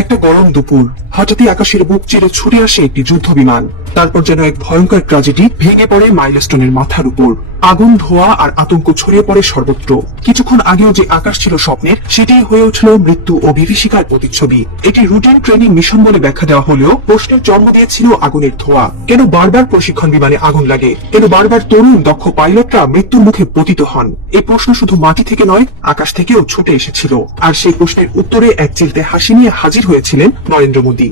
একটা গরম দুপুর, হঠাৎই আকাশের বুক চিরে ছুটে আসে একটি যুদ্ধ বিমান। তারপর যেন এক ভয়ঙ্কর ট্র্যাজেডি ভেঙে পড়ে মাইলস্টোনের মাথার উপর। আগুন, ধোঁয়া আর আতঙ্ক ছড়িয়ে পড়ে সর্বত্র। কিছুক্ষণ আগেও যে আকাশ ছিল স্বপ্নের, সেটাই হয়ে উঠল মৃত্যু ও বিভীষিকার প্রতিচ্ছবি। এটি রুটিন ট্রেনিং মিশন বলে ব্যাখ্যা দেওয়া হলেও প্রশ্নের জন্ম দিয়েছিল আগুনের ধোঁয়া। কেন বারবার প্রশিক্ষণ বিমানে আগুন লাগে? কেন বারবার তরুণ দক্ষ পাইলটরা মৃত্যুর মুখে পতিত হন? এই প্রশ্ন শুধু মাটি থেকে নয়, আকাশ থেকেও ছুটে এসেছিল। আর সেই প্রশ্নের উত্তরে এক চিলতে হাসি নিয়ে হাজির হয়েছিলেন নরেন্দ্র মোদী।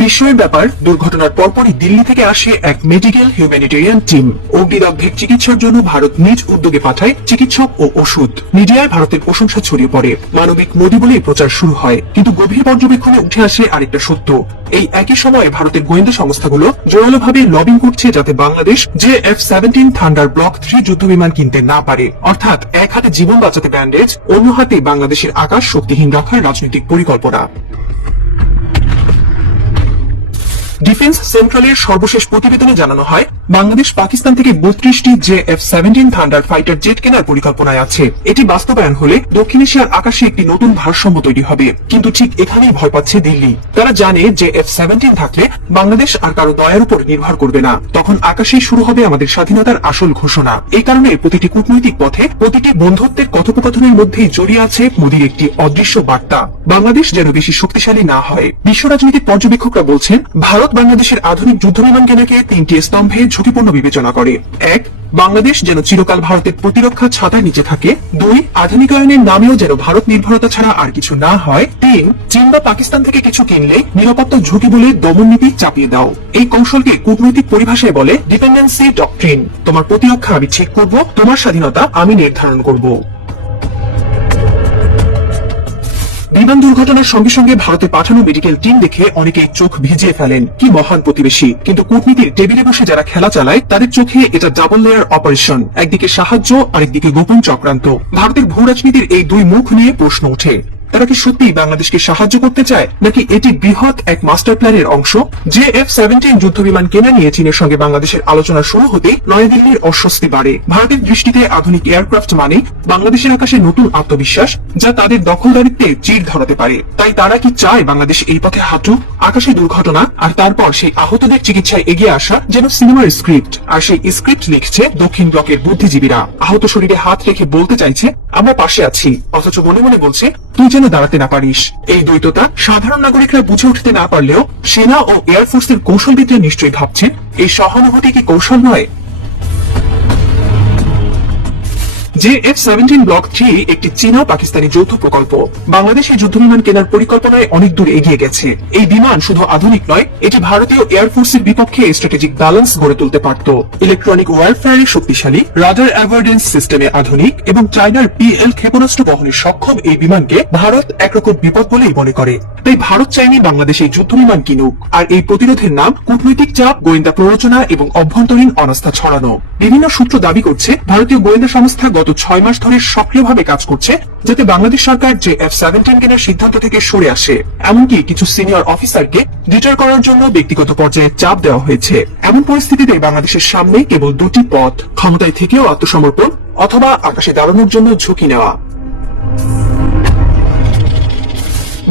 বিস্ময়ের ব্যাপার, দুর্ঘটনার পরপরই দিল্লি থেকে আসে এক মেডিকেল হিউম্যানিটেরিয়ান টিম। অগ্নিদগ্ধের চিকিৎসার জন্য ভারত নিজ উদ্যোগে পাঠায় চিকিৎসক ও ওষুধ। মিডিয়ায় ভারতের প্রশংসা ছড়িয়ে পড়ে, মানবিক মোদী বলেই প্রচার শুরু হয়। কিন্তু গভীর পর্যবেক্ষণে উঠে আসে আরেকটা সত্য। এই একই সময়ে ভারতের গোয়েন্দা সংস্থাগুলো জোরালোভাবে লবিং করছে যাতে বাংলাদেশ JF-17 থান্ডার ব্লক 3 যুদ্ধবিমান কিনতে না পারে। অর্থাৎ এক হাতে জীবন বাঁচাতে ব্যান্ডেজ, অন্য হাতে বাংলাদেশের আকাশ শক্তিহীন রাখার রাজনৈতিক পরিকল্পনা। ডিফেন্স সেন্ট্রালের সর্বশেষ প্রতিবেদনে জানানো হয়, বাংলাদেশ পাকিস্তান থেকে 32টি JF-17 থান্ডার ফাইটার জেট কেনার পরিকল্পনায় আছে। এটি বাস্তবায়ন হলে দক্ষিণ এশিয়ার আকাশে একটি নতুন ভারসাম্য তৈরি হবে। কিন্তু ঠিক এখানেই ভয় পাচ্ছে দিল্লি। তারা জানে JF-17 থাকলে বাংলাদেশ আর কারো দয়ার উপর নির্ভর করবে না। তখন আকাশেই শুরু হবে আমাদের স্বাধীনতার আসল ঘোষণা। এই কারণে প্রতিটি কূটনৈতিক পথে, প্রতিটি বন্ধুত্বের কথোপকথনের মধ্যেই জড়িয়ে আছে মোদীর একটি অদৃশ্য বার্তা, বাংলাদেশ যেন বেশি শক্তিশালী না হয়। বিশ্ব রাজনৈতিক পর্যবেক্ষকরা বলছেন, ভারত বাংলাদেশের আধুনিক যুদ্ধবিমান কেনাকে 3টি স্তম্ভে ঝুঁকিপূর্ণ বিবেচনা করে। 1. বাংলাদেশ যেন চিরকাল ভারতের প্রতিরক্ষা ছাতার নিচে থাকে। 2. আধুনিকায়নের নামেও যেন ভারত নির্ভরতা ছাড়া আর কিছু না হয়। 3. চীন বা পাকিস্তান থেকে কিছু কিনলে নিরাপত্তা ঝুঁকি বলে দমন নীতি চাপিয়ে দাও। এই কৌশলকে কূটনৈতিক পরিভাষায় বলে ডিপেন্ডেন্সি ডক্ট্রিন। তোমার প্রতিরক্ষা আমি ঠিক করব, তোমার স্বাধীনতা আমি নির্ধারণ করব। বিমান দুর্ঘটনার সঙ্গে সঙ্গে ভারতে পাঠানো মেডিকেল টিম দেখে অনেকেই চোখ ভিজিয়ে ফেলেন। কি মহান প্রতিবেশী! কিন্তু কূটনীতির টেবিলে বসে যারা খেলা চালায়, তাদের চোখে এটা ডাবল লেয়ার অপারেশন। একদিকে সাহায্য, আরেকদিকে গোপন চক্রান্ত। ভারতের ভূ রাজনীতির এই দুই মুখ নিয়ে প্রশ্ন ওঠে। তারা কি সত্যি বাংলাদেশকে সাহায্য করতে চায়, নাকি এটি বৃহৎ এক মাস্টার প্ল্যানের অংশ? JF-17 যুদ্ধবিমান কেনা নিয়ে চীনের সঙ্গে বাংলাদেশের আলোচনা শুরু হতেই নয়াদিল্লির অস্বস্তি বাড়ে। ভারতের দৃষ্টিতে আধুনিক এয়ারক্রাফট মানে বাংলাদেশের আকাশে নতুন আত্মবিশ্বাস, যা তাদের দখলদারিত্বে চির ধরাতে পারে। তাই তারা কি চায় বাংলাদেশ এই পথে হাঁটুক? আকাশে দুর্ঘটনা আর তারপর সেই আহতদের চিকিৎসায় এগিয়ে আসা যেন সিনেমার স্ক্রিপ্ট। আর সেই স্ক্রিপ্ট লিখছে দক্ষিণ ব্লকের বুদ্ধিজীবীরা। আহত শরীরে হাত রেখে বলতে চাইছে, আমরা পাশে আছি, অথচ মনে মনে বলছে, তুই যেন দাঁড়াতে না পারিস। এই দ্বৈততা সাধারণ নাগরিকরা বুঝে উঠতে না পারলেও সেনা ও এয়ারফোর্সের কৌশলবিদরা নিশ্চয়ই ভাবছেন, এই সহানুভূতি কি কৌশল নয়? JF-17 ব্লক 3 একটি চীনা পাকিস্তানি যৌথ প্রকল্প। বাংলাদেশ এই যুদ্ধবিমান কেনার পরিকল্পনায় অনেক দূর এগিয়ে গেছে। এই বিমান শুধু আধুনিক নয়, এটি ভারতীয় এয়ারফোর্সের বিপক্ষে স্ট্র্যাটেজিক ব্যালেন্স গড়ে তুলতে পারত। ইলেকট্রনিক ওয়ারফেয়ারে শক্তিশালী, রাডার অ্যাভয়েডেন্স সিস্টেমে আধুনিক এবং চায়নার PL ক্ষেপণাস্ত্র বহনে সক্ষম এই বিমানকে ভারত একরকম বিপদ বলেই মনে করে। তাই ভারত চায়নি বাংলাদেশ এই যুদ্ধবিমান কিনুক। আর এই প্রতিরোধের নাম কূটনৈতিক চাপ, গোয়েন্দা প্ররোচনা এবং অভ্যন্তরীণ অনাস্থা ছড়ানো। বিভিন্ন সূত্র দাবি করছে, ভারতীয় গোয়েন্দা সংস্থা গত 6 মাস ধরে সক্রিয়ভাবে কাজ করছে যাতে বাংলাদেশ সরকার JF-17 কেনার সিদ্ধান্ত থেকে সরে আসে। এমনকি কিছু সিনিয়র অফিসারকে ডিটার করার জন্য ব্যক্তিগত পর্যায়ে চাপ দেওয়া হয়েছে। এমন পরিস্থিতিতে বাংলাদেশের সামনে কেবল দুটি পথ, ক্ষমতায় থেকেও আত্মসমর্পণ অথবা আকাশে দাঁড়ানোর জন্য ঝুঁকি নেওয়া।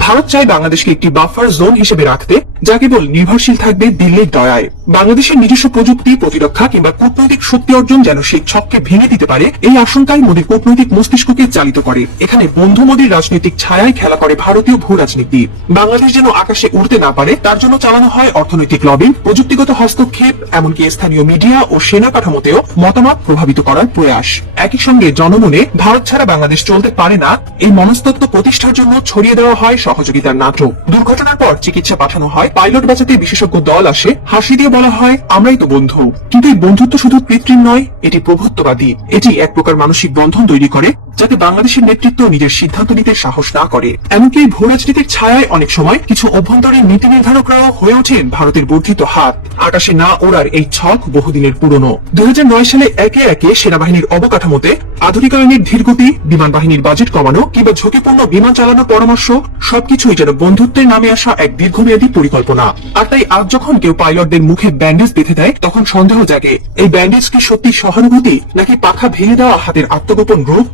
ভারত চায় বাংলাদেশকে একটি বাফার জোন হিসেবে রাখতে, যা কেবল নির্ভরশীল থাকবে দিল্লির দয়ায়। বাংলাদেশের নিজস্ব প্রযুক্তি, প্রতিরক্ষা কিংবা কূটনৈতিক শক্তি অর্জন যেন সেই ছককে ভেঙে দিতে পারে, এই আশঙ্কায় মোদীর কূটনৈতিক মস্তিষ্ককে চালিত করে। এখানে বন্ধু মোদীর রাজনৈতিক ছায়ায় খেলা করে ভারতীয় ভূ রাজনীতি। বাংলাদেশ যেন আকাশে উড়তে না পারে, তার জন্য চালানো হয় অর্থনৈতিক লবিং, প্রযুক্তিগত হস্তক্ষেপ, এমনকি স্থানীয় মিডিয়া ও সেনা কাঠামোতেও মতামত প্রভাবিত করার প্রয়াস। একই সঙ্গে জনমনে ভারত ছাড়া বাংলাদেশ চলতে পারে না এই মনস্তত্ত্ব প্রতিষ্ঠার জন্য ছড়িয়ে দেওয়া হয় সহযোগিতার নাটক। দুর্ঘটনার পর চিকিৎসা পাঠানো হয়, পাইলট বাঁচাতে বিশেষজ্ঞ দল আসে, হাসি দিয়ে বলা হয়, আমরাই তো বন্ধু। কিন্তু এই বন্ধুত্ব শুধু কৃত্রিম নয়, এটি প্রভুত্ববাদী। এটি এক প্রকার মানসিক বন্ধন তৈরি করে, যাতে বাংলাদেশের নেতৃত্ব নিজের সিদ্ধান্ত নিতে সাহস না করে। এমনকি এই ভূ রাজনীতির ছায়ায় অনেক সময় কিছু অভ্যন্তরীণ নীতি নির্ধারকরাও হয়ে ওঠেন ভারতের বর্ধিত হাত। আকাশে না ওড়ার এই ছক বহুদিনের পুরনো। 2009 সালে একে একে সেনাবাহিনীর অবকাঠামোতে আধুনিকায়নের ধীরগতি, বিমান বাহিনীর বাজেট কমানো কিংবা ঝুঁকিপূর্ণ বিমান চালানোর পরামর্শ, সবকিছুই যেন বন্ধুত্বের নামে আসা এক দীর্ঘমেয়াদী পরিকল্পনা। আর তাই আজ যখন কেউ পাইলটদের মুখে ব্যান্ডেজ বেঁধে দেয়, তখন সন্দেহ জাগে, এই ব্যান্ডেজ কি সত্যি সহানুভূতি, নাকি পাখা ভেঙে দেওয়া হাতের আত্মগোপন রূপ?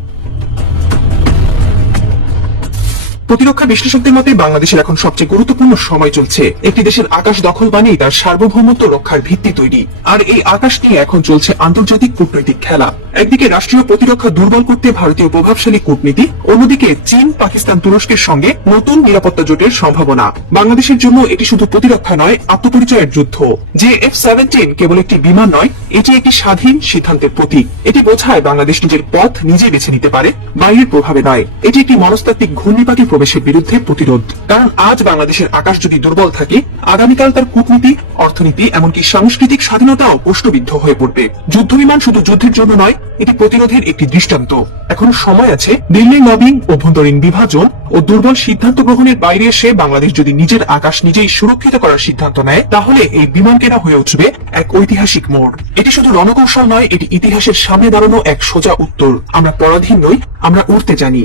প্রতিরক্ষা বিশ্লেষকদের মতে বাংলাদেশের এখন সবচেয়ে গুরুত্বপূর্ণ সময় চলছে। একটি দেশের আকাশ দখল মানেই তার সার্বভৌমত্ব রক্ষার ভিত্তি তৈরি, আর এই আকাশ নিয়ে এখন চলছে আন্তর্জাতিক কূটনৈতিক খেলা। একদিকে রাষ্ট্রীয় প্রতিরক্ষা দুর্বল করতে ভারতীয় প্রভাবশালী কূটনীতি, অন্যদিকে চীন, পাকিস্তান, তুরস্কের সঙ্গে নতুন নিরাপত্তা জোটের সম্ভাবনা। বাংলাদেশের জন্য এটি শুধু প্রতিরক্ষা নয়, আত্মপরিচয়ের যুদ্ধ। যে F-17 কেবল একটি বিমান নয়, এটি একটি স্বাধীন সিদ্ধান্তের প্রতীক। এটি বোঝায় বাংলাদেশ নিজের পথ নিজে বেছে নিতে পারে, বাইরের প্রভাবে নয়। এটি একটি মনস্তাত্ত্বিক ঘূর্ণিপাকে প্রবেশের বিরুদ্ধে প্রতিরোধ। কারণ আজ বাংলাদেশের আকাশ যদি দুর্বল থাকে, আগামীকাল তার কূটনীতি, অর্থনীতি, এমনকি সাংস্কৃতিক স্বাধীনতাও প্রশ্নবিদ্ধ হয়ে পড়বে। যুদ্ধ বিমান শুধু যুদ্ধের জন্য নয়, এটি প্রতিরোধের একটি দৃষ্টান্ত। এখন সময় আছে দিল্লি লবিং, অভ্যন্তরীণ বিভাজন ও দুর্বল সিদ্ধান্ত গ্রহণের বাইরে এসে বাংলাদেশ যদি নিজের আকাশ নিজেই সুরক্ষিত করার সিদ্ধান্ত নেয়, তাহলে এই বিমান কেনা হয়ে উঠবে এক ঐতিহাসিক মোড়। এটি শুধু রণকৌশল নয়, এটি ইতিহাসের সামনে দাঁড়ানো এক সোজা উত্তর। আমরা পরাধীন নই, আমরা উড়তে জানি।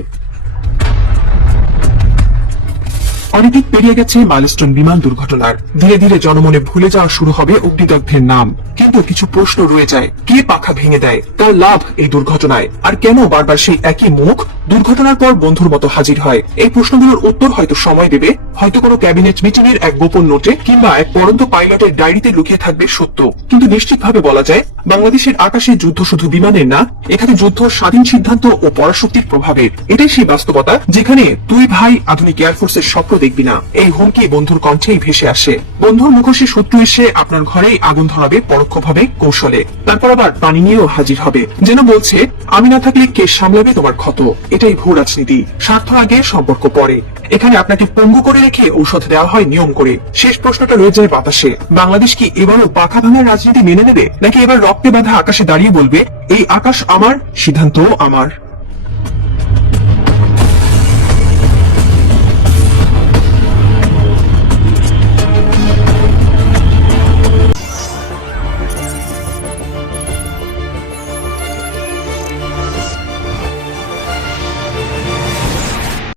অনেকদিন পেরিয়ে গেছে মাইলস্টোন বিমান দুর্ঘটনার। ধীরে ধীরে জনমনে ভুলে যাওয়া শুরু হবে অগ্নিদগ্ধের নাম। কিন্তু কিছু প্রশ্ন রয়ে যায়। কে পাখা ভেঙে দেয়? তার লাভ এই দুর্ঘটনায়? আর কেন বারবার সেই একই মুখ দুর্ঘটনার পর বন্ধুর মতো হাজির হয়? এই প্রশ্নগুলোর উত্তর হয়তো সময় দেবে, হয়তো কোনো ক্যাবিনেট মিটিং এর এক গোপন নোটে, কিংবা এক পরন্ত পাইলটের ডায়েরিতে লুকিয়ে থাকবে সত্য। কিন্তু নিশ্চিতভাবে বলা যায়, বাংলাদেশের আকাশে যুদ্ধ শুধু বিমানের না, এখানে যুদ্ধ স্বাধীন সিদ্ধান্ত ও পরাশক্তির প্রভাবের। এটাই সেই বাস্তবতা যেখানে তুই ভাই আধুনিক এয়ারফোর্সের স্বপ্ন দেখবি না। এই হুমকি বন্ধুর কণ্ঠেই ভেসে আসে। বন্ধুর মুখোশে শত্রু এসে আপনার ঘরেই আগুন ধরাবে পরোক্ষভাবে, কৌশলে। তারপর আবার পানি নিয়েও হাজির হবে, যেন বলছে আমি না থাকলে কে সামলাবে তোমার ক্ষত। এটাই ভূ রাজনীতি। স্বার্থ আগে, সম্পর্ক পরে। এখানে আপনাকে পঙ্গু করে রেখে ঔষধ দেওয়া হয় নিয়ম করে। শেষ প্রশ্নটা রয়ে যায় বাতাসে। বাংলাদেশ কি এবারও পাখা ভাঙার রাজনীতি মেনে নেবে, নাকি এবার রক্তে বাঁধা আকাশে দাঁড়িয়ে বলবে এই আকাশ আমার, সিদ্ধান্তও আমার?